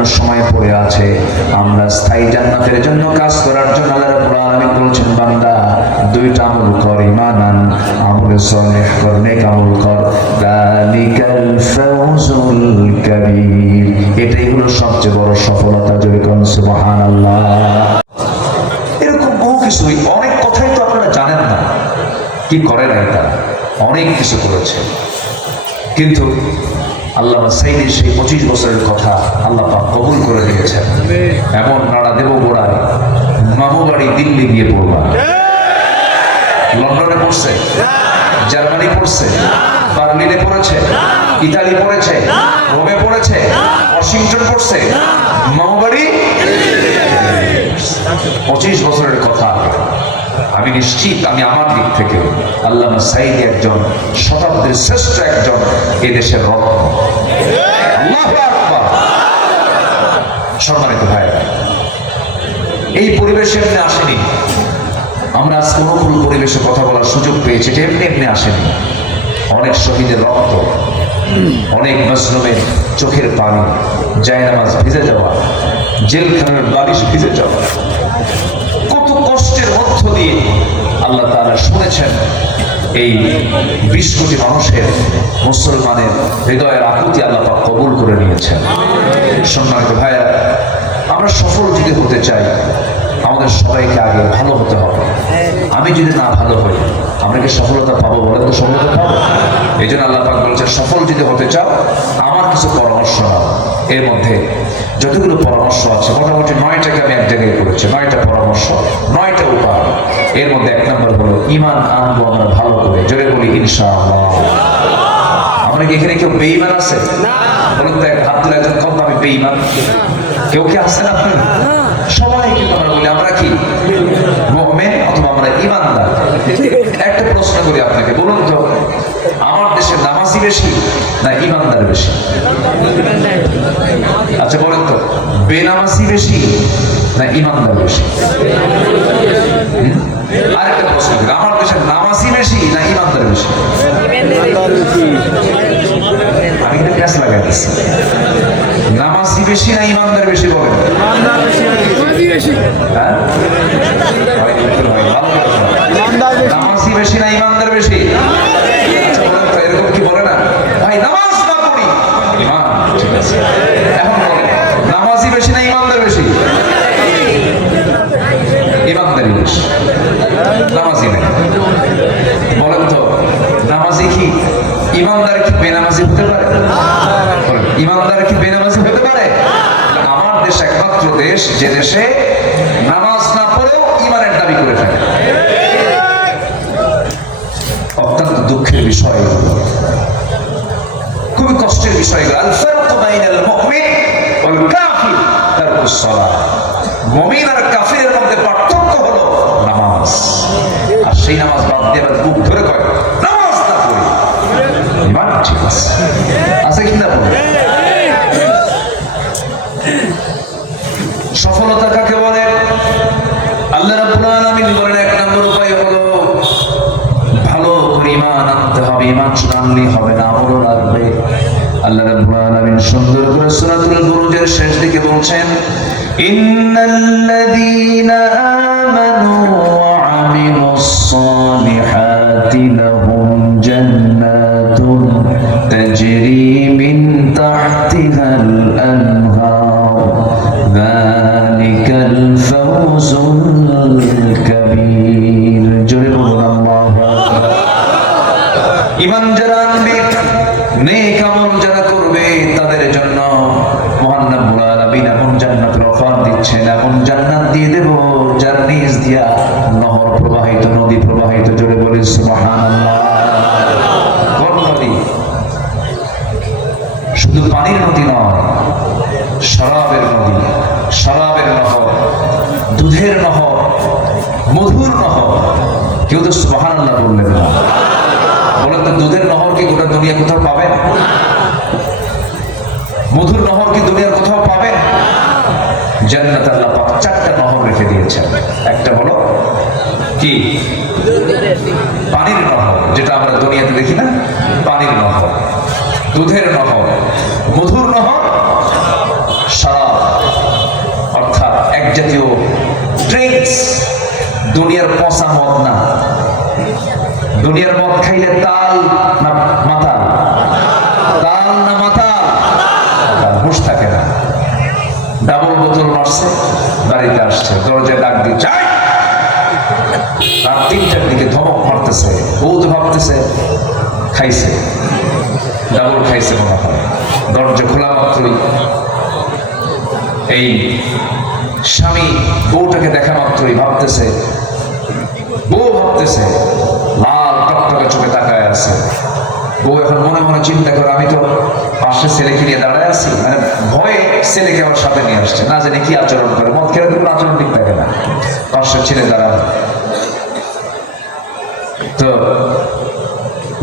জন্য সময় পড়ে আছে। আমরা স্থায়ী জান্নাতের জন্য কাজ করার জন্য আল্লাহ রাব্বুল আলামিন বলেছেন, বান্দা দুইটা আমল কর, ঈমান আন, আমলে সালেহ কর, নেক আমল কর, যালিকাল ফাওজুল কাবীর। এটাই হলো সবচেয়ে বড় সফলতা। জোরে কোন সুবহানাল্লাহ। এরকম বহু কিছু, অনেক কথাই তো আপনারা জানেন না কি করে নাই তারা, অনেক কিছু করেছে। কিন্তু আল্লামা সাইদির সেই 25 বছরের কথা আল্লাহ পাক কবুল করে দিয়েছেন। এমন নাড়া দেব গোড়ায়, মামু বাড়ি দিল্লি গিয়ে পড়বা। লন্ডনে পড়ছে, জার্মানি পড়ছে, বার্লিনে পড়েছে, ইতালি পড়েছে, রোমে পড়েছে, ওয়াশিংটন পড়ছে, মামু বাড়ি 25 বছরের কথা। আমি নিশ্চিত, আমি আমার দিক থেকে আল্লামা সাইদি একজন শতাব্দীর শ্রেষ্ঠ একজন এদেশের রত্ন। আল্লাহু আকবার। সম্মানিত ভাইরা, এই পরিবেশে এমনি আসেনি। আমরা আজকে অনুকূল পরিবেশে কথা বলার সুযোগ পেয়েছি, এটা এমনি এমনি আসেনি। অনেক শহীদের রক্ত, অনেক মজলুমের চোখের পানি, জায়নামাজ ভিজে যাওয়া, জেলখানার বালিশ ভিজে যাওয়া, কত কষ্টের মধ্য দিয়ে আল্লাহ তাআলা শুনেছেন এই 20 কোটি মানুষের, মুসলমানের হৃদয়ের আকুতি আল্লাহ পাক কবুল করে নিয়েছেন। সম্মানিত ভাইয়া, আমরা সফল যদি হতে চাই, আমাদের সবাইকে আগে ভালো হতে হবে। আমি যদি না ভালো হই, আমরা কি সফলতা পাবো? বলেন তো, সফলতা পাবো? এই জন্য আল্লাহ পাক বলছেন, সফল যদি হতে চাও আমার কিছু পরামর্শ নাও। এর মধ্যে যতগুলো পরামর্শ আছে, মোটামুটি 9টাকে আমি এক জায়গায় করেছি। 9টা পরামর্শ, 9টা উপায়। এর মধ্যে 1 নম্বর হলো ঈমান আনবো আমরা ভালো করে। জোরে বলি ইনশাআল্লাহ। আমরা কি এখানে কেউ বেঈমান আছে? বলুন তো, এক হাত তুলে একজন কম, আমি বেঈমান। কেউ কি আছেন আপনারা? সবাই কিন্তু আমরা বলি আমরা কি মুমিন অথবা আমরা ঈমানদার। একটা প্রশ্ন করি আপনাকে, বলুন তো, আমার দেশে নামাজি বেশি না ঈমানদার বেশি? আচ্ছা বলেন তো, বেনামাজি বেশি না ঈমানদার বেশি? আরেকটা প্রশ্ন করি, আমার দেশে নামাজি বেশি না ঈমানদার বেশি? আমি কিন্তু ক্যাশ লাগাই দিচ্ছি। নামাজি বেশি না ঈমানদার বেশি? বলেন। হ্যাঁ, নামাজি বেশি না ঈমানদার বেশি? আচ্ছা বলেন তো, এরকম কি বলে না, ভাই নামাজ না পড়ি ঈমান? ঠিক আছে, এখন বলেন, নামাজি বেশি না ঈমানদার বেশি? ঈমানদারই বেশি, নামাজি নেই। বলেন তো, নামাজি কি ঈমানদার কি বেনামাজি হতে পারে? ঈমানদার কি বেনামাজি হতে পারে? আমার দেশ একমাত্র দেশ যে দেশে নামাজ না পড়েও ঈমানের দাবি করে থাকে। অত্যন্ত দুঃখের বিষয়, খুবই কষ্টের বিষয়। আল ফারকু বাইনাল মুমিন ওয়াল কাফির তারকুস সালাত। মুমিন আর কাফিরের মধ্যে পার্থক্য হলো নামাজ। আর সেই নামাজ বাদ দিয়ে আবার বুক ধরে কয় নামাজ না পড়ি। ঈমান ঠিক আছে, আছে কি না? সফলতা কাকে বলে? আল্লাহ রাব্বুল আলামিন বলেন, 1 নম্বর উপায় হলো ভালো করে ঈমান আনতে হবে। ঈমান শুধু আনলেই হবে না, আমলও লাগবে। আল্লাহ রাব্বুল আলামিন সুন্দর করে সূরাতুল বুরুজের শেষ দিকে বলছেন, ইন্নাল্লাযীনা আমানু ওয়া আমিলুস সালিহাতি লাহুম জান্নাতুন তাজরি মিন তাহতিহাল আনহার যালিকাল ফাওজুল কাবীর। জোরে বলুন আল্লাহু আকবার। ঈমান যারা আনবে, নেক আমল যারা করবে, তাদের জন্য মহান রব্বুল আলামিন এমন জান্নাতের অফার দিচ্ছেন, এমন জান্নাত দিয়ে দেব যার নিচ দিয়া নহর প্রবাহিত, নদী প্রবাহিত। জোরে বলি সুবহানাল্লাহ। কোন নদী? শুধু পানির নদী নয়, শরাবের নদী, শরাবের নহর, দুধের নহর, মধুর নহর। কেউ তো সুবহানাল্লাহ বললেন না। বলেন তো, দুধের নহর কি গোটা দুনিয়া কোথাও পাবেন? মধুর নহর কি দুনিয়ার কোথাও পাবেন? জান্নাতে আল্লাহ পাক 4টা নহর রেখে দিয়েছেন। একটা হলো কি? পানির নহর, যেটা আমরা দুনিয়াতে দেখি না, পানির নহর, দুধের নহর, মধুর নহর, শরাব, বাড়িতে আসছে, দরজায় ডাক দিয়ে যাই। রাত 3টার দিকে ধমক মারতেছে, ও তো ভাবতেছে খাইছে, ডাবল খাইছে মনে হয়। দরজা খোলা মাত্রই এই স্বামী বউটাকে দেখা মাত্রই ভাবতেছে, বউ ভাবতেছে, লাল টকটকে চোখে তাকায় আছে। বউ এখন মনে মনে চিন্তা করে, আমি তো পাশে ছেলেকে নিয়ে দাঁড়ায় আছি, মানে ভয়ে ছেলেকে আমার সাথে নিয়ে আসছে, না জানি কি আচরণ করে। মদ খেলে কোনো আচরণ ঠিক থাকে না, পাশের ছেলে দাঁড়ায়। তো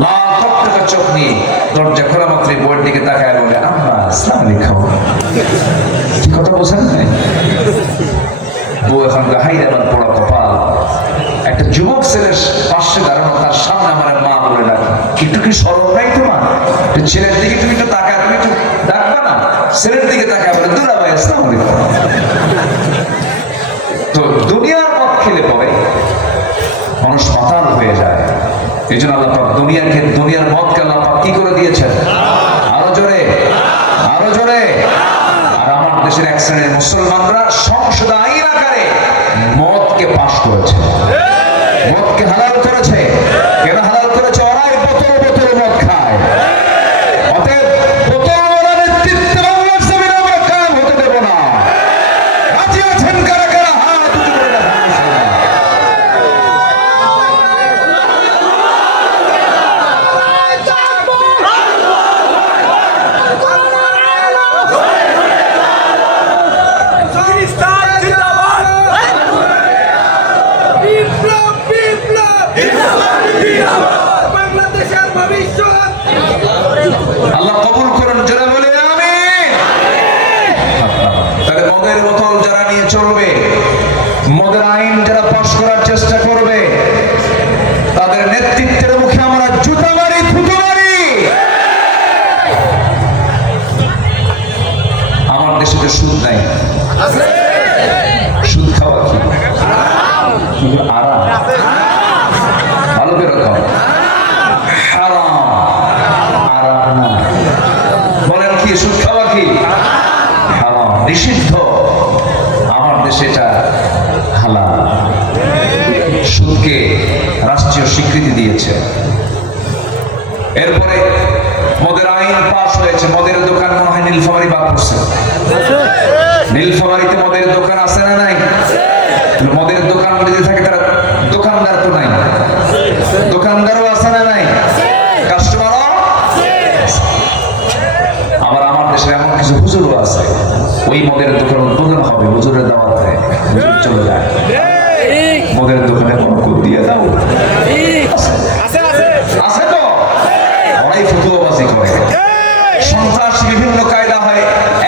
লাল টকটকে চোখ নিয়ে দরজা খোলা মাত্রই বউয়ের দিকে তাকায় বলে, আম্মা আসসালামু আলাইকুম। কি কথা বোঝেন নাই? বউ এখন গাহাই আমার পড়া কপাল, একটা যুবক ছেলের পাশে দাঁড়ানো, তার সামনে আমার মা বলে ডাকে। একটু কি শরম নাই তোমার? ছেলের দিকে তুমি একটু তাকায়, তুমি একটু ডাকবা না? ছেলের দিকে তাকায় বলে, দুলা ভাই আসসালামু আলাইকুম। তো দুনিয়ার মদ খেলে পরে মানুষ মাতাল হয়ে যায়। এই জন্য আল্লাহ পাক দুনিয়ার মদকে আল্লাহ পাক কি করে দিয়েছেন? আরো জোরে, আরো জোরে। আর আমার দেশের এক শ্রেণীর মুসলমানরা সংসদ আইন আকারে মদকে পাশ করেছে, মদকে হালাল করেছে। কেন হালাল করেছে? ওরাই বোতল বোতল মদ খায়। অতএব বোতলওয়ালা নেতৃত্বে বাংলার জমিনে আমরা কায়েম হতে দেব না। রাজি আছেন কারা কারা? হাত উঁচু করে দেখান। আল্লাহ কবুল করুন, জোরে বলে আমিন। তাহলে মদের বোতল যারা নিয়ে চলবে, মদের আইন যারা পাশ করার চেষ্টা করবে, তাদের নেতৃত্বের মুখে আমরা জুতা মারি, থুতু মারি। আমার দেশে তো সুদ নাই, সুদ খাওয়া কি কিন্তু আরাম, ভালো করে খাও, হারাম, আরাম না। বলেন কি সুদ খাওয়া কি হারাম, নিষিদ্ধ? আমার দেশে এটা হালাল। সুদকে রাষ্ট্রীয় স্বীকৃতি দিয়েছে। এরপরে মদের আইন পাস হয়েছে। মদের দোকান মনে হয় নীলফামারী বাদ পড়ছে। নীলফামারীতে মদের দোকান আছে না নাই? মদের দোকান যদি থাকে তারা দোকানদার তো নাই, দোকানদারও আছে না নাই? কাস্টমারও। আবার আমার দেশে এমন কিছু হুজুরও আছে, ওই মদের দোকান উদ্বোধন হবে, হুজুরের দাওয়াত দেয়, চলে যায়। মদের দোকানে বরকত দিয়ে দাও, আছে তো? ওরাই ফতুয়াবাজি করে, সন্ত্রাস বিভিন্ন কায়দা হয়।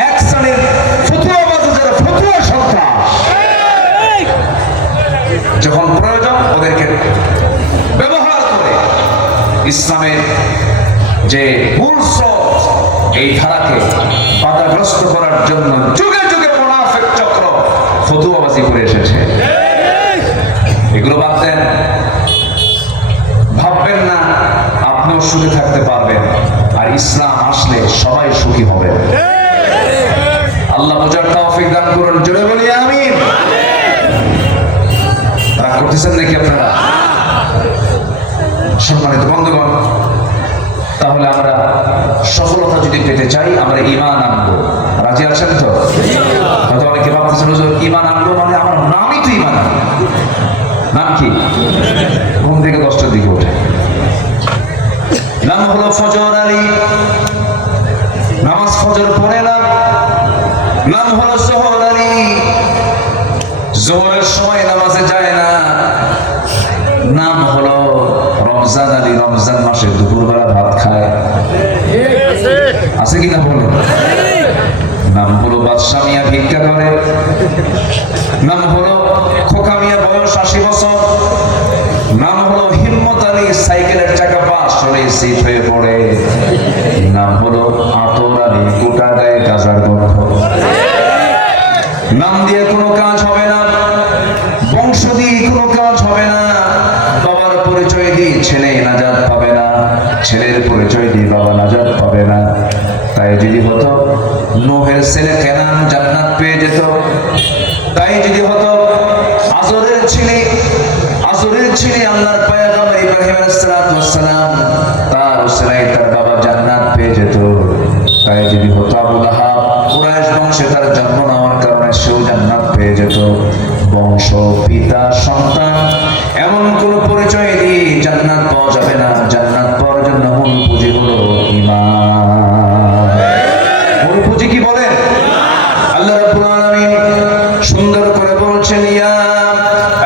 এক শ্রেণীর ফতুয়াবাজি যারা, ফতুয়া সন্ত্রাস, যখন প্রয়োজন ওদেরকে ব্যবহার করে ইসলামের যে মূল স্রোত, এই ধারাকে বাধাগ্রস্ত করার জন্য যুগে যুগে মুনাফিক চক্র ফতুয়াবাজি করে এসেছে। এগুলো বাদ দেন, ভাববেন না আপনিও সুখে থাকতে পারবেন, আর ইসলাম আসলে সবাই সুখী হবে। আল্লাহ বোঝার তৌফিক দান করুন, জোরে বলি আমিন। রাগ করতেছেন নাকি আপনারা? সম্মানিত বন্ধুগণ, তাহলে আমরা সফলতা যদি পেতে চাই, আমরা ঈমান আনবো। রাজি আছেন তো? হয়তো অনেকে ভাবতেছেন হুজুর ঈমান আনবো মানে আমার নামই তো ঈমান। নাম কি? ঘুম থেকে 10টার দিকে ওঠে, নাম হলো ফজর আলী, নামাজ ফজর পড়ে না। নাম হলো জোহর আলী, জোহরের সময় নামাজে যায় না। নাম হলো রমজান আলী, রমজান মাসে দুপুরবেলা ভাত খায়, আছে কিনা বলেন? নাম হলো বাদশা মিয়া, ভিক্ষা করে। নাম হলো খোকা মিয়া, বয়স 80 বছর। নাম হলো হিম্মত আলী, সাইকেলের চাকা পাশ হলে সিট হয়ে পড়ে। নাম হলো আতর আলী, গোটা গায়ে গাজার গন্ধ। নাম দিয়ে কোনো কাজ হবে না, বংশ দিয়ে কোনো কাজ হবে না। বাবার পরিচয় দিয়ে ছেলে নাজাত পাবে না, ছেলের পরিচয় দিয়ে বাবা নাজাত পাবে না। তাই যদি হতো নূহের ছেলে কেনান জান্নাত পেয়ে যেত, তাই যদি হতো আজরের ছেলে আল্লাহর পয়গম্বর ইব্রাহিম আলাইহিস সালাম তার উসিলায় তার বাবা জান্নাত পেয়ে যেত। তাই যদি হতো আবু লাহাব কুরাইশ বংশে তার জন্ম নেওয়ার কারণে সেও জান্নাত পেয়ে যেত। বংশ, পিতা, সন্তান এমন কোন পরিচয় দিয়ে জান্নাত পাওয়া যাবে না। জান্নাত পাওয়ার জন্য মূল পুঁজি হলো ঈমান। মূল পুঁজি কি বলেন? আল্লাহ রাব্বুল আলামিন সুন্দর করে বলছেন, ইয়া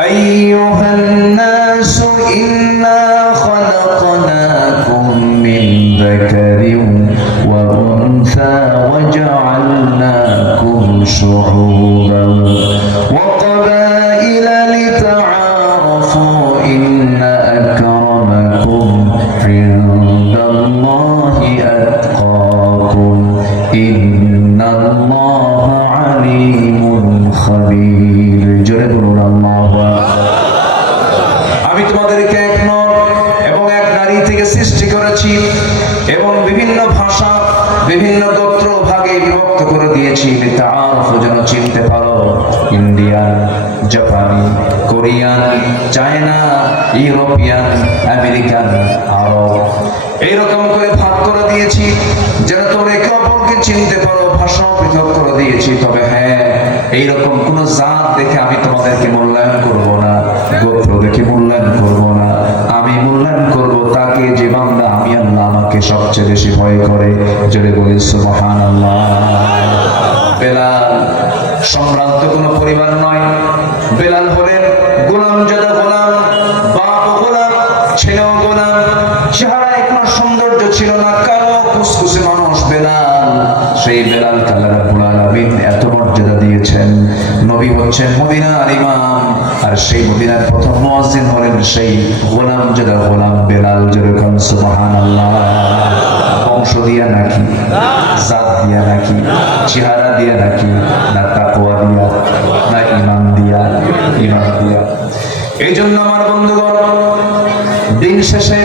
আইয়ুহান নাসু ইন্না খালাকনাকুম মিন যাকারিন ওয়া উনসা ওয়া জাআলনাকুম শুউবান ওয়া ক্বাবাইলা লিতাআরাফু ইন্না আকরামাকুম ইনদাল্লাহি আতকাকুম ইন্নাল্লাহা আলিমুন খাবীর। জোরে বলুন আল্লাহু আকবার। আমি তোমাদেরকে এক নর এবং এক নারী থেকে সৃষ্টি করেছি এবং বিভিন্ন ভাষা, বিভিন্ন গোত্র ভাগে বিভক্ত করে দিয়েছি। লিতাআরাফু, যেন চিনতে পারো। ইন্ডিয়ান, জাপানি, কোরিয়ান, চায়না, ইউরোপিয়ান, আমেরিকান, আরব, এইরকম করে ভাগ করে দিয়েছি যেন তোমরা একে অপরকে চিনতে পারো। ভাষাও পৃথক করে দিয়েছি। তবে হ্যাঁ, এইরকম কোন জাত দেখে আমি তোমাদেরকে মূল্যায়ন করব না, গোত্র দেখে মূল্যায়ন করব না। আমি মূল্যায়ন করব তাকে যে বান্দা আমি আল্লাহ আমাকে সবচেয়ে বেশি ভয় করে। জোরে বলি সুবহানাল্লাহ। বেলাল সম্ভ্রান্ত কোন পরিবার নয়। বেলাল হলেন গোলামজাদা গোলাম, বাপ গোলাম, ছেলেও গোলাম। চেহারায় কোনো সৌন্দর্য ছিল না, কালো কুসকুসে মানুষ বেলাল। সেই বেলাল আল্লাহ রাব্বুল আলামিন এত মর্যাদা দিয়েছেন। নবী হচ্ছেন মদিনার ইমাম, আর সেই মদিনার প্রথম মুয়াজ্জিন হলেন সেই গোলামজাদা গোলাম বেলাল। যেরকম সুবহানাল্লাহ। বংশ দিয়া নাকি, জাত দিয়া নাকি, চেহারা দিয়া নাকি, না তাকওয়া দিয়া, না ঈমান দিয়া? ঈমান দিয়া। এই জন্য আমার বন্ধুগণ, দিন শেষে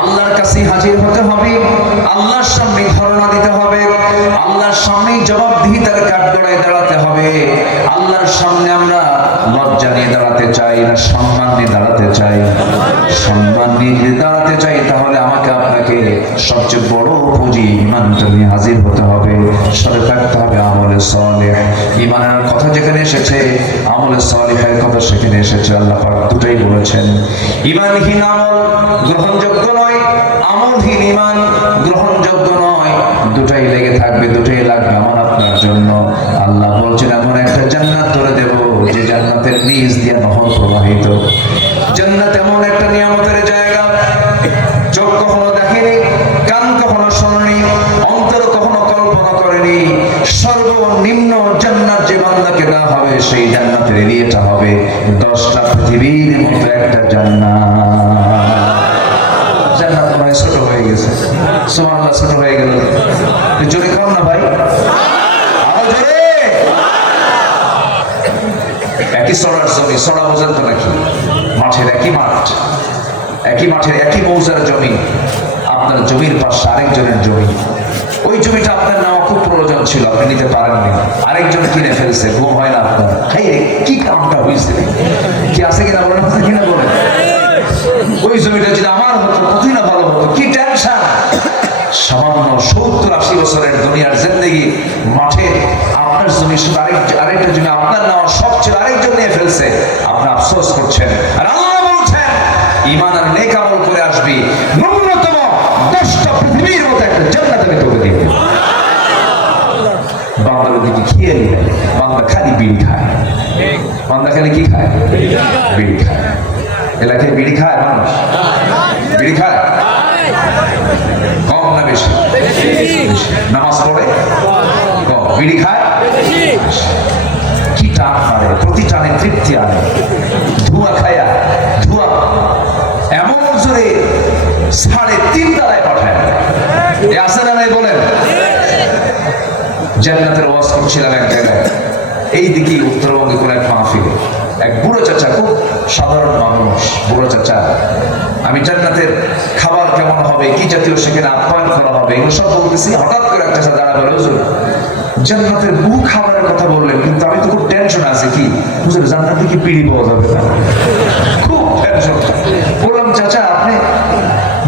আল্লাহর কাছে হাজির হতে হবে, আল্লাহর সামনে ধরনা দিতে হবে, আল্লাহর সামনে জবাবদিহিতার কাঠগড়ায় দাঁড়াতে হবে। আল্লাহর সামনে আমরা লজ্জা নিয়ে দাঁড়াতে চাই না সম্মান নিয়ে দাঁড়াতে চাই? সম্মান নিয়ে যদি দাঁড়াতে চাই তাহলে আমাকে আপনাকে সবচেয়ে বড় পুঁজি ঈমানটা নিয়ে হাজির হতে হবে। সাথে থাকতে হবে আমলে সালেহ। ঈমানের কথা যেখানে এসেছে, আমলে সালেহের কথা সেখানে এসেছে। আল্লাহ পাক দুটোই বলেছেন, ঈমানহীন আমল গ্রহণযোগ্য নয়, আমলহীন ঈমান গ্রহণযোগ্য নয়। দুটাই লেগে থাকবে, দুটাই লাগবে আমার আপনার জন্য। আল্লাহ বলছেন, এমন একটা জান্নাত তোরে দেব যে জান্নাতের নিচ দিয়ে নহর প্রবাহিত। জান্নাত এমন একটা নিয়ামতের জায়গা, চোখ কখনো দেখেনি, কান কখনো শোনেনি, অন্তর কখনো কল্পনা করেনি। সর্বনিম্ন জান্নাত যে বান্দাকে দেওয়া হবে, সেই জান্নাতের এরিয়াটা হবে 10টা পৃথিবীর মতো একটা জান্নাত। জান্নাত মনে ছোট হয়ে গেছে। সুবহানাল্লাহ, ছোট হয়ে গেল। জোরে খাও না ভাই, আরো জোরে। একই সরার জমি, সরা বোঝেন তো নাকি? মাঠের একই মাঠ, একই মাঠের একই মৌজার জমি। আপনার জমির পাশে আরেকজনের জমি। ওই জমিটা আপনার নেওয়া খুব প্রয়োজন ছিল, আপনি নিতে পারেননি, আরেকজন কিনে ফেলছে। ঘুম হয় না আপনার? কি কামটা হয়েছে? কি আছে কিনা বলেন, আছে কিনা বলেন? ওই জমিটা যদি আমার হতো কতই না ভালো হতো। কি টেনশন! সামান্য 70-80 বছরের দুনিয়ার জিন্দেগি, মাঠে আপনার জমি শুধু আরেকটা জমি আপনার নেওয়া সব ছিল, আরেকজন নিয়ে ফেলছে, আপনি আফসোস করছেন। আর আল্লাহ বলছেন, ঈমান আর নেক আমল করে আসবি, ন্যূনতম 10টা পৃথিবীর মতো একটা জান্নাত আমি তোকে দিব। বান্দার দিকে খেয়ে নিলে, বান্দা খালি বিড়ি খায়। বান্দা খালি কি খায়? বিড়ি খায়। এলাকায় বিড়ি খায় মানুষ? বিড়ি খায় কম না বেশি? নামাজ পড়ে কম, বিড়ি খায় কি টান মারে, প্রতি টানে তৃপ্তি আনে। ধোঁয়া খায়া, ধোঁয়া এমন জোরে 3.5 তলায় পাঠায়। আছে না নাই বলেন? জান্নাতের ওয়াজ করছিলাম এক জায়গায়, এইদিকে উত্তরবঙ্গে কোন এক মাহফিলে। এক বুড়ো চাচা, খুব সাধারণ মানুষ, বুড়ো চাচা, আমি জান্নাতের খাবার কেমন হবে, কি জাতীয় সেখানে আপ্যায়ন করা হবে, এগুলো সব বলতেছি। হঠাৎ করে একটা চাচা দাঁড়া বলে, হুজুর জান্নাতের বহু খাবারের কথা বললেন, কিন্তু আমি তো খুব টেনশন আছে। কি হুজুর, জান্নাতে কি বিড়ি পাওয়া যাবে না? খুব টেনশন। বললাম, চাচা আপনি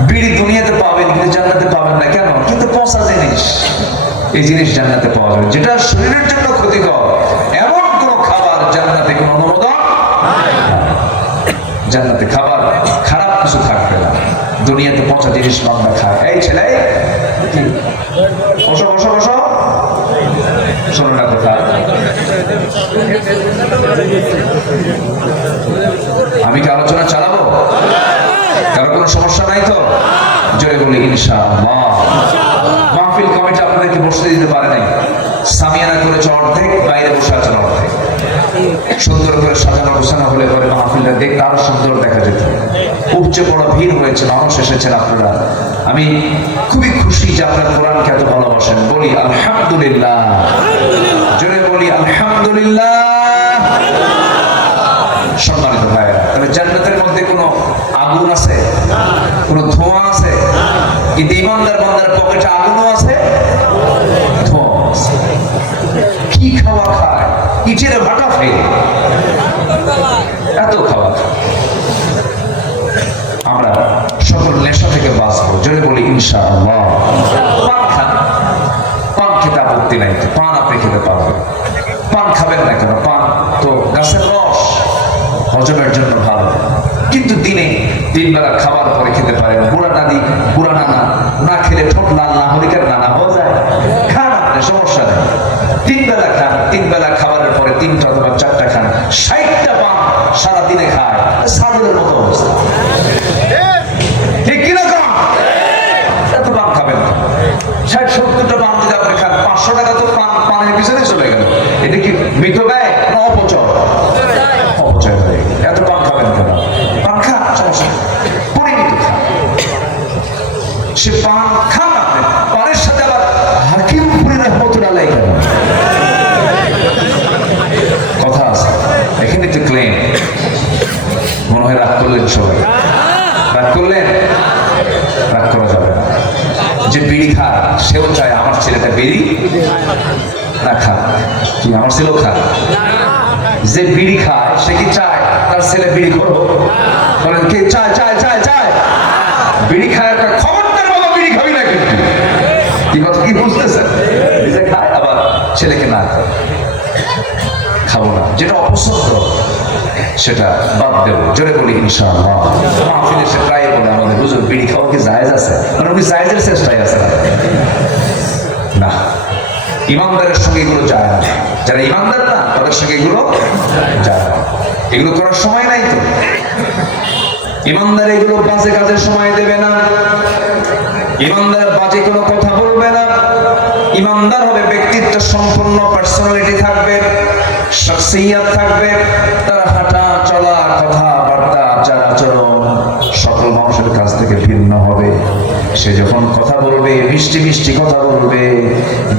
বিড়ি দুনিয়াতে পাবেন কিন্তু জান্নাতে পাবেন না কেন? কিন্তু পচা জিনিস, এই জিনিস জান্নাতে পাওয়া যাবে, যেটা শরীরের জন্য ক্ষতিকর এমন কোন খাবার জান্নাতে কোনো অনুমোদন। জান্নাতে খাবার খারাপ কিছু থাকবে না, দুনিয়াতে পচা জিনিস বান্দা খায়। এই ছেলে, বসো বসো বসো, শোনো না কথা। আমি কি আলোচনা চালাবো? কারো কোনো সমস্যা নাই তো? জোরে বলি ইনশাআল্লাহ। মাহফিল কমিটি আপনাদেরকে বসতে দিতে পারে নাই, সামিয়ানা করেছে অর্ধেক, বাইরে বসে আছেন অর্ধেক। সুন্দর করে সাজানো গোছানো হলে পরে মাহফিলটা দেখতে আরো সুন্দর দেখা যেত। উপচে পড়া ভিড় হয়েছে, মানুষ এসেছেন আপনারা। আমি খুবই খুশি যে আপনারা কোরআনকে এত ভালোবাসেন। বলি আলহামদুলিল্লাহ, জোরে বলি আলহামদুলিল্লাহ। সম্মানিত ভাইরা, তবে জান্নাতের মধ্যে কোনো আগুন আছে, কোনো ধোঁয়া আছে? কিন্তু ইমানদার বান্দার পকেটে আগুনও আছে, ধোঁয়া আছে। কি খাওয়া খায়, ইটের ভাটা ফেলে এত খাওয়া। আমরা সকল নেশা থেকে বাঁচবো, জোরে বলি ইনশাআল্লাহ। পান খান, পান খেতে আপত্তি নাই, পান আপনি খেতে পারবেন। পান খাবেন না কেন? পান তো গাছের রস, হজমের জন্য ভালো। কিন্তু দিনে 3 বেলা খাবার পরে খেতে পারেন। বুড়া দাদি, বুড়া নানা না খেলে ঠোঁট লাল না হলে কেন নানা হয়ে যায়? খান আপনি, সমস্যা নেই। 3 বেলা খান, 3 বেলা খাবারের পরে 3টা অথবা 4টা খান। 60টা পান সারাদিনে খায়, সাদুলের মতো অবস্থা। ঠিক কিনা কম? এত পান খাবেন না। 60-70টা পান যদি আপনি খান, 500 টাকা তো পানের পিছনে চলে গেল। এটা কি মৃত ব্যয় না অপচয়? অপচয় হয়ে গেল। এত পান খাবেন কেন? পান খান, সমস্যা পরিমিত খান। সে পান খান আপনি, পানের সাথে আবার হাকিমপুরের রহমতুল্লাহ আলাইহি কেন? কথা আছে এখানে তো ক্লেম। মনে হয় রাগ করলেন সবাই? রাগ করলেন? রাগ করা যাবে না। যে বিড়ি খায় সেও চায় আমার ছেলেটা বিড়ি না খাক। কি আমার ছেলেও খায়? যে বিড়ি খায় সে কি চায় তার ছেলে বিড়ি করো? বলেন কে চায়? চায় চায় চায়। বিড়ি খায় একটা খবরদার বাবা বিড়ি খাবি না কিন্তু। কি কথা কি বুঝতেছেন? নিজে খায় আবার ছেলেকে না খাবো না, যেটা অপছন্দ সেটা বাদ দেবো। জোরে বলি ইনশাআল্লাহ। মাহফিলে সে প্রায় বলে আমাদের, হুজুর বিড়ি খাওয়া কি জায়েজ আছে? মানে উনি জায়েজের চেষ্টায় আছে না। ইমানদারের সঙ্গে এগুলো যায় না। যারা ইমানদার না তাদের সঙ্গে এগুলো যায় না। এগুলো করার সময় নাই তো। ইমানদার এগুলো বাজে কাজের সময় দেবে না। ইমানদার বাজে কোনো কথা বলবে না। ইমানদার হবে, ব্যক্তিত্ব সম্পন্ন, পার্সোনালিটি থাকবে, শখসিয়ত থাকবে। তার হাঁটা চলা, কথাবার্তা, আচার আচরণ সকল মানুষের কাছ থেকে ভিন্ন হবে। সে যখন কথা বলবে মিষ্টি মিষ্টি কথা বলবে,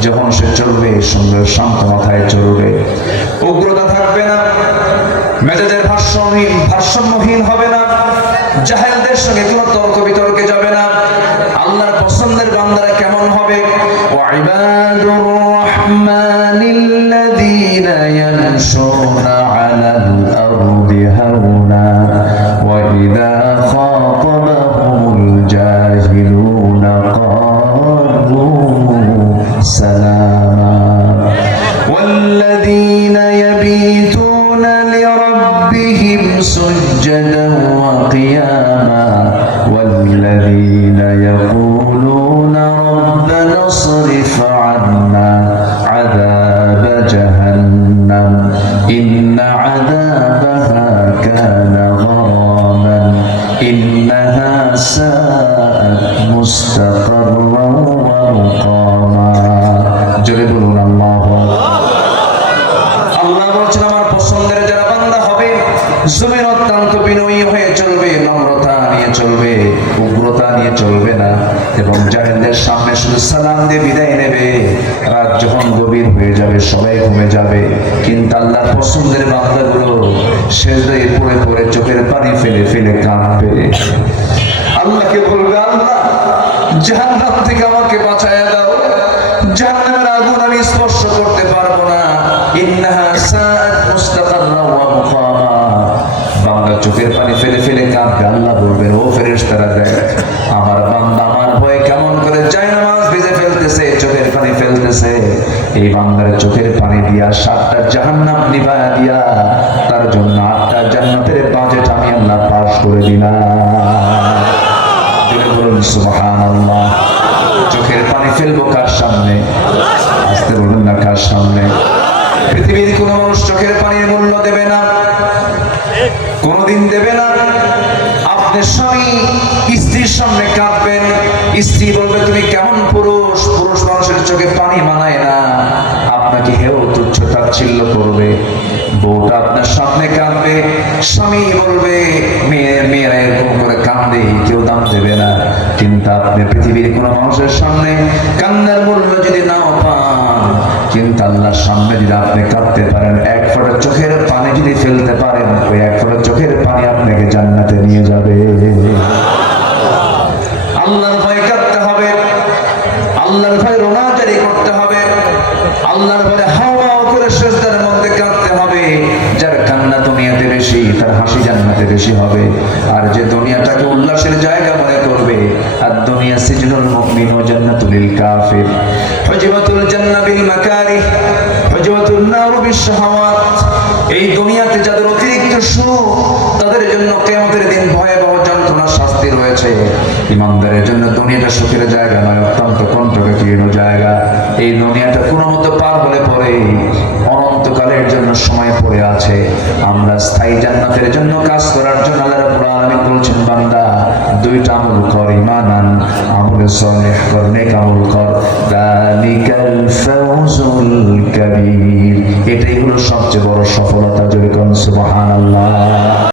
যখন সে চলবে সুন্দর শান্ত মাথায় চলবে। উগ্রতা থাকবে না, মেজাজের ভারসাম্যহীন হবে না, জাহেলদের সঙ্গে কোনো তর্ক বিতর্কে যাবে না। আল্লাহর পছন্দের বান্দারা কেমন হবে? ওয়াইবাদুর রাহমানিল্লাযীনা ইয়ামশুনা আলাল আরদি হাওনা ওয়া ইযা খাতাবাহুমুল জাহিলুনা ক্বালু সালামা ওয়াল্লাযীনা ইয়াবীতুনা লিরাব্বিহিম সুজদান ওয়া কিয়ামা ওয়াল্লাযীনা ইয়াকুলুনা রাব্বানা اصرف عنا عذاب جهنم إن عذابها كان غراما إنها ساءت مستقرا ومقاما জোরে বলুন আল্লাহু আল্লাহ বলছেন আমার পছন্দের যারা বান্দা হবে জমিন অত্যন্ত বিনয়ী হয়ে চলবে, নম্রতা নিয়ে চলবে, উগ্রতা নিয়ে চলবে না। এবং জাহেলদের সামনে শুধু সালাম দিয়ে বিদায় নেবে। রাত যখন গভীর হয়ে যাবে, সবাই ঘুমে যাবে, কিন্তু আল্লাহর পছন্দের বান্দাগুলো সেজদায় পড়ে পড়ে চোখের পানি ফেলে ফেলে কাঁদবে। আল্লাহকে বলবে, আল্লাহ জাহান্নাম থেকে আমাকে বাঁচায়া দাও, জাহান্নামের আগুন আমি স্পর্শ করতে পারবো না। ইন্নাহা সাআত মুস্তাকাররা ওয়া মুকামা। বান্দা চোখের পানি ফেলে ফেলে কাঁদবে। আল্লাহ বলবেন, ও ফেরেশতারা, দেখ আমার বান্দা আমার ভয়ে কেমন করে জায়নামাজ ভিজে ফেলতেছে, চোখের পানি ফেলতেছে। এই বান্দার চোখের পানি দিয়া 7টা জাহান্নাম নিভায়া দিয়া তার জন্য 8টা জান্নাতের বাজেট আমি আল্লাহ পাস করে দিলাম। বলুন সুবহানাল্লাহ। চোখের পানি ফেলবো কার সামনে? আসতে বলুন না, কার সামনে? পৃথিবীর কোন মানুষ চোখের পানির মূল্য দেবে না, কোনদিন দেবে না। আপনার স্বামী স্ত্রীর সামনে কাঁদবেন, স্ত্রী বলবে, তুমি কেমন পুরুষ, পুরুষ মানুষের চোখে পানি মানায় না, আপনাকে হেও তুচ্ছ তাচ্ছিল্য করবে। বউটা আপনার সামনে কাঁদবে, স্বামী বলবে, মেয়েরা এরকম করে কাঁদে, কেউ দাম দেবে না। কিন্তু আপনি পৃথিবীর কোন মানুষের সামনে কান্নার মূল্য যদি নাও পান, কিন্তু আল্লাহর সামনে যদি আপনি কাঁদতে পারেন, এক ফোঁটা চোখের পানি যদি ফেলতে পারেন, ওই এক ফোঁটা চোখের পানি আপনাকে জান্নাতে নিয়ে যাবে। আল্লাহর ভয়ে কাঁদতে হবে, আল্লাহর ভয়ে রোনাজারি করতে হবে, আল্লাহর ভয়ে হাওয়া করে সিজদার মধ্যে কাঁদতে হবে। যার কান্না দুনিয়াতে বেশি, তার হাসি জান্নাতে বেশি হবে। আর যে দুনিয়াটাকে উল্লাসের জায়গা মনে করবে, আর দুনিয়া সিজনুল মুমিন ওয়া জান্নাতুল লিল কাফির, হুজবাতুল জান্নাহ বিল মাকারিহ, হুজবাতুন নার বিশ শাহাওয়াত। এই দুনিয়াতে যাদের অতিরিক্ত সুখ, তাদের জন্য কিয়ামতের দিন ভয়াবহ যন্ত্রণা শাস্তি রয়েছে। ইমানদারের জন্য দুনিয়াটা সুখের জায়গা নয়, অত্যন্ত কণ্টকাকীর্ণ জায়গা। এই দুনিয়াটা কোনো মতো পার হলে পরে অনন্তকালের জন্য সময় পড়ে আছে। আমরা স্থায়ী জান্নাতের জন্য কাজ করার জন্য আল্লাহ রাব্বুল আলামিন বলছেন, বান্দা 2টা আমল কর, ঈমান আন, আমলে সালেহ কর, নেক আমল কর, যালিকাল ফাওজুল কাবীর। এটাই হলো সবচেয়ে বড় সফলতা। জোরে কোন সুবহানাল্লাহ।